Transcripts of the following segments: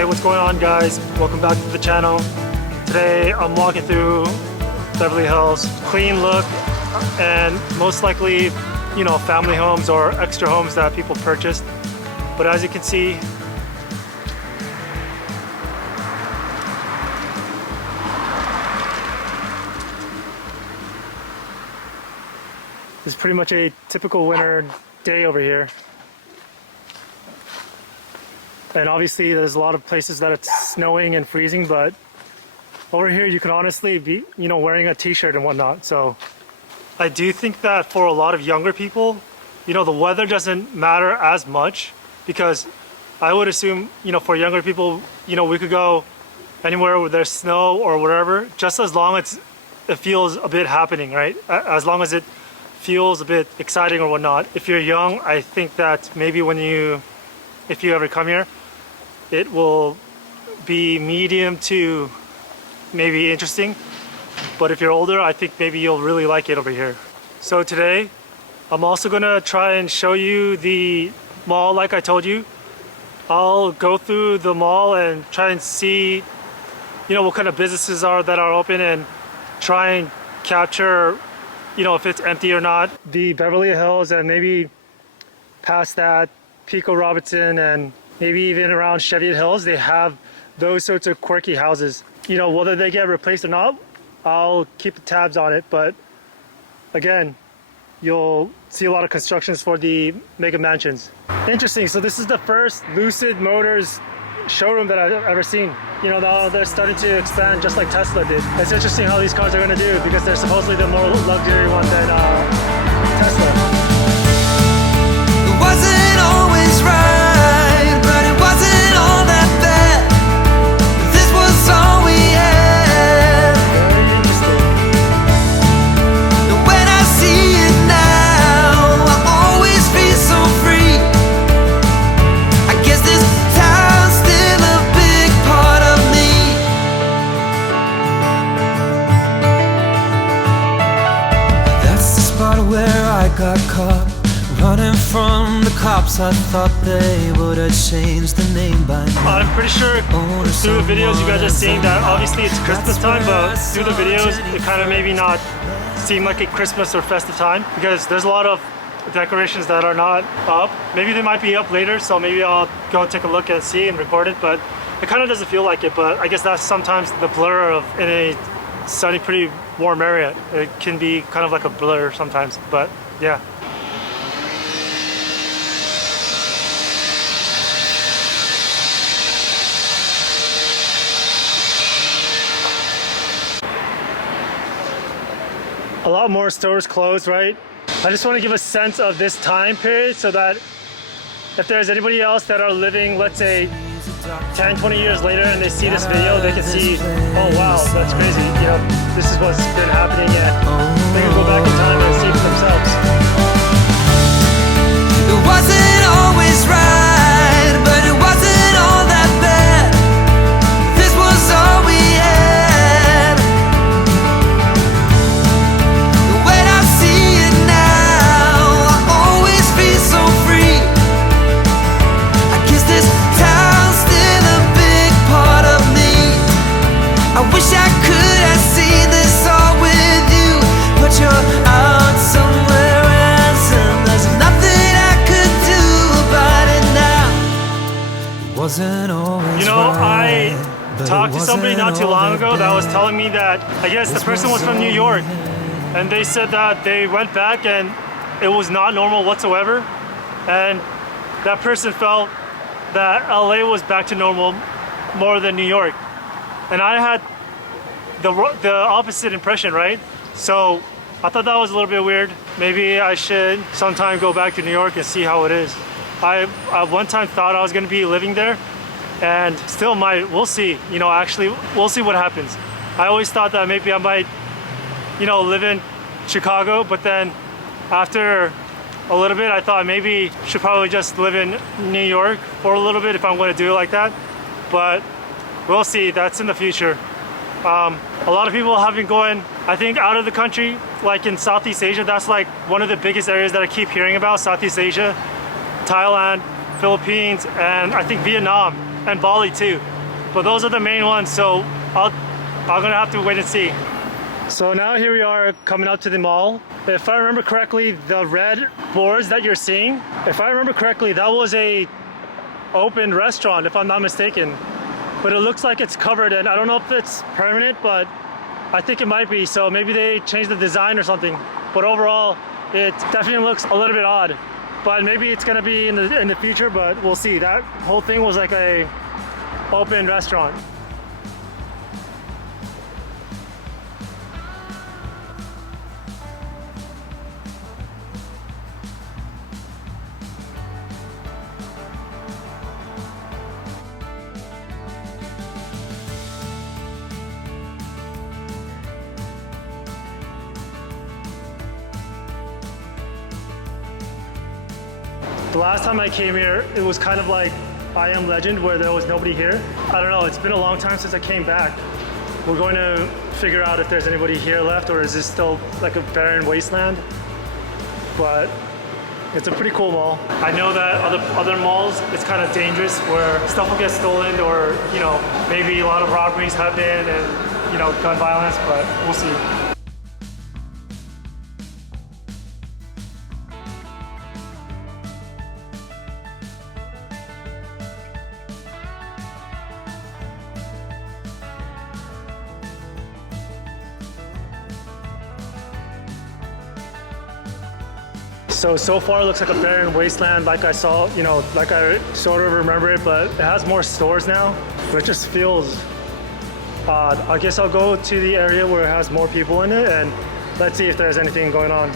Hey, what's going on, guys? Welcome back to the channel. Today I'm walking through Beverly Hills. Clean look and most likely, you know, family homes or extra homes that people purchased. But as you can see, this is pretty much a typical winter day over here. And obviously there's a lot of places that it's snowing and freezing, but over here you can honestly be, you know, wearing a t-shirt and whatnot. So I do think that for a lot of younger people, you know, the weather doesn't matter as much, because I would assume, you know, for younger people, you know, we could go anywhere where there's snow or whatever, just as long as it feels a bit happening, right? As long as it feels a bit exciting or whatnot. If you're young, I think that maybe if you ever come here, it will be medium to maybe interesting. But if you're older, I think maybe you'll really like it over here. So today, I'm also gonna try and show you the mall like I told you. I'll go through the mall and try and see, you know, what kind of businesses are that are open and try and capture, you know, if it's empty or not. The Beverly Hills and maybe past that, Pico Robertson and maybe even around Cheviot Hills, they have those sorts of quirky houses. You know, whether they get replaced or not, I'll keep tabs on it. But again, you'll see a lot of constructions for the mega mansions. Interesting, so this is the first Lucid Motors showroom that I've ever seen. You know, they're starting to expand just like Tesla did. It's interesting how these cars are gonna do, because they're supposedly the more luxury one than Tesla. Wasn't always right, but it wasn't all that bad. This was all we had. Very interesting. And when I see it now, I always feel so free. I guess this town's still a big part of me. That's the spot where I got caught, running from the cops. I thought they would have changed the name by now. I'm pretty sure through the videos you guys are seeing that obviously it's Christmas time, but through the videos it kind of maybe not seem like a Christmas or festive time, because there's a lot of decorations that are not up. Maybe they might be up later, so maybe I'll go take a look and see and record it, but it kind of doesn't feel like it. But I guess that's sometimes the blur of in a sunny, pretty warm area. It can be kind of like a blur sometimes, but yeah. A lot more stores closed, right? I just want to give a sense of this time period so that if there's anybody else that are living, let's say 10, 20 years later, and they see this video, they can see, oh wow, that's crazy. You know, this is what's been happening, and they can go back in time and see for themselves. It wasn't always right, but it wasn't all that bad. This was all we had. When I see it now, I always feel so free. I guess this town's still a big part of me. I wish I could have seen this all with you, but you're out somewhere else, and there's nothing I could do about it now. It wasn't always You know, right, I but talked it to somebody not too wasn't long all ago that was telling me that, I guess the person was from New York, and they said that they went back and it was not normal whatsoever, and that person felt that LA was back to normal more than New York. And I had the opposite impression, right? So I thought that was a little bit weird. Maybe I should sometime go back to New York and see how it is. I at one time thought I was gonna be living there, and still might. We'll see. You know, actually, we'll see what happens. I always thought that maybe I might, you know, live in Chicago, but then after a little bit, I thought maybe I should probably just live in New York for a little bit if I'm going to do it like that. But we'll see. That's in the future. A lot of people have been going, I think, out of the country, like in Southeast Asia. That's like one of the biggest areas that I keep hearing about, Southeast Asia, Thailand, Philippines, and I think Vietnam. and Bali too. But those are the main ones, so I'm gonna have to wait and see. So now here we are coming up to the mall. If I remember correctly, the red boards that you're seeing, if I remember correctly, that was a open restaurant, if I'm not mistaken. But it looks like it's covered, and I don't know if it's permanent, but I think it might be. So maybe they changed the design or something. But overall, it definitely looks a little bit odd. But maybe it's gonna be in the future, but we'll see. That whole thing was like a open restaurant. The last time I came here, it was kind of like I Am Legend, where there was nobody here. I don't know, it's been a long time since I came back. We're going to figure out if there's anybody here left, or is this still like a barren wasteland? But it's a pretty cool mall. I know that other malls, it's kind of dangerous where stuff will get stolen, or, you know, maybe a lot of robberies happen and, you know, gun violence, but we'll see. So far it looks like a barren wasteland, like I saw, you know, like I sort of remember it, but it has more stores now, but it just feels odd. I guess I'll go to the area where it has more people in it, and let's see if there's anything going on.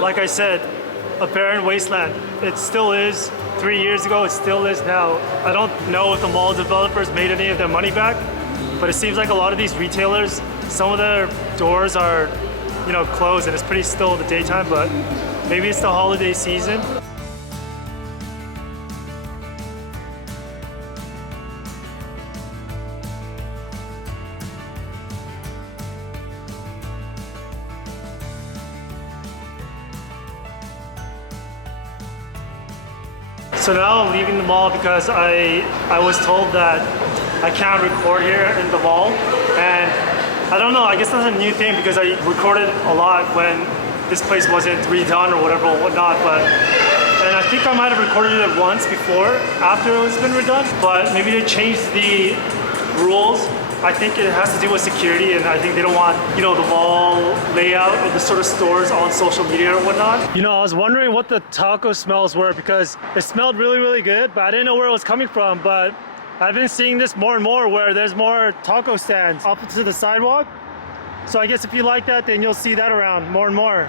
Like I said, a barren wasteland. It still is. 3 years ago, it still is now. I don't know if the mall developers made any of their money back, but it seems like a lot of these retailers, some of their doors are, you know, closed, and it's pretty still in the daytime, but maybe it's the holiday season. So now I'm leaving the mall because I was told that I can't record here in the mall, and I don't know, I guess that's a new thing because I recorded a lot when this place wasn't redone or whatever or whatnot, and I think I might have recorded it once before after it's been redone, but maybe they changed the rules. I think it has to do with security, and I think they don't want, you know, the mall layout of the sort of stores on social media or whatnot. You know, I was wondering what the taco smells were because it smelled really, really good, but I didn't know where it was coming from. But I've been seeing this more and more where there's more taco stands up to the sidewalk. So I guess if you like that, then you'll see that around more and more.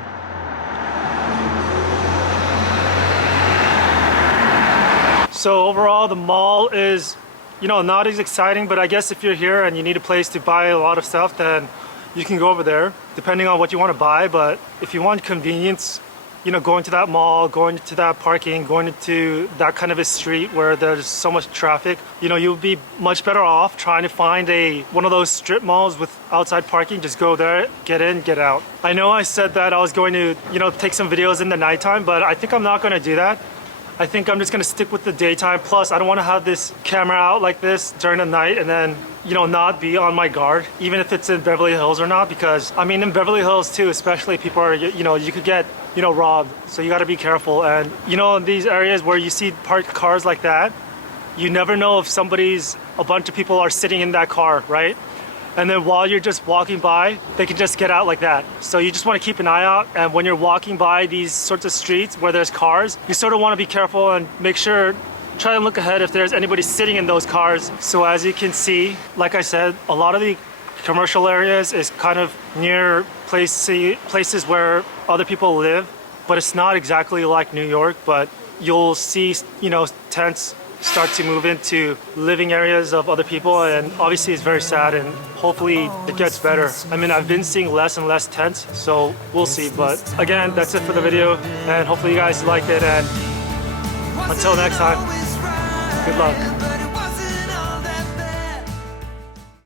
So overall, the mall is, you know, not as exciting, but I guess if you're here and you need a place to buy a lot of stuff, then you can go over there, depending on what you want to buy. But if you want convenience, you know, going to that mall, going to that parking, going into that kind of a street where there's so much traffic, you know, you'll be much better off trying to find one of those strip malls with outside parking. Just go there, get in, get out. I know I said that I was going to, you know, take some videos in the nighttime, but I think I'm not going to do that. I think I'm just gonna stick with the daytime. Plus, I don't want to have this camera out like this during the night and then, you know, not be on my guard, even if it's in Beverly Hills or not. Because I mean, in Beverly Hills too, especially, people are, you know, you could get, you know, robbed. So you got to be careful. And you know, in these areas where you see parked cars like that, you never know if a bunch of people are sitting in that car, right? And then while you're just walking by, they can just get out like that. So you just want to keep an eye out. And when you're walking by these sorts of streets where there's cars, you sort of want to be careful and make sure, try and look ahead if there's anybody sitting in those cars. So as you can see, like I said, a lot of the commercial areas is kind of near places where other people live, but it's not exactly like New York. But you'll see, tents start to move into living areas of other people, and obviously it's very sad, and hopefully it gets better. I mean, I've been seeing less and less tents, so we'll see. But again, that's it for the video, and hopefully you guys liked it, and until next time, good luck.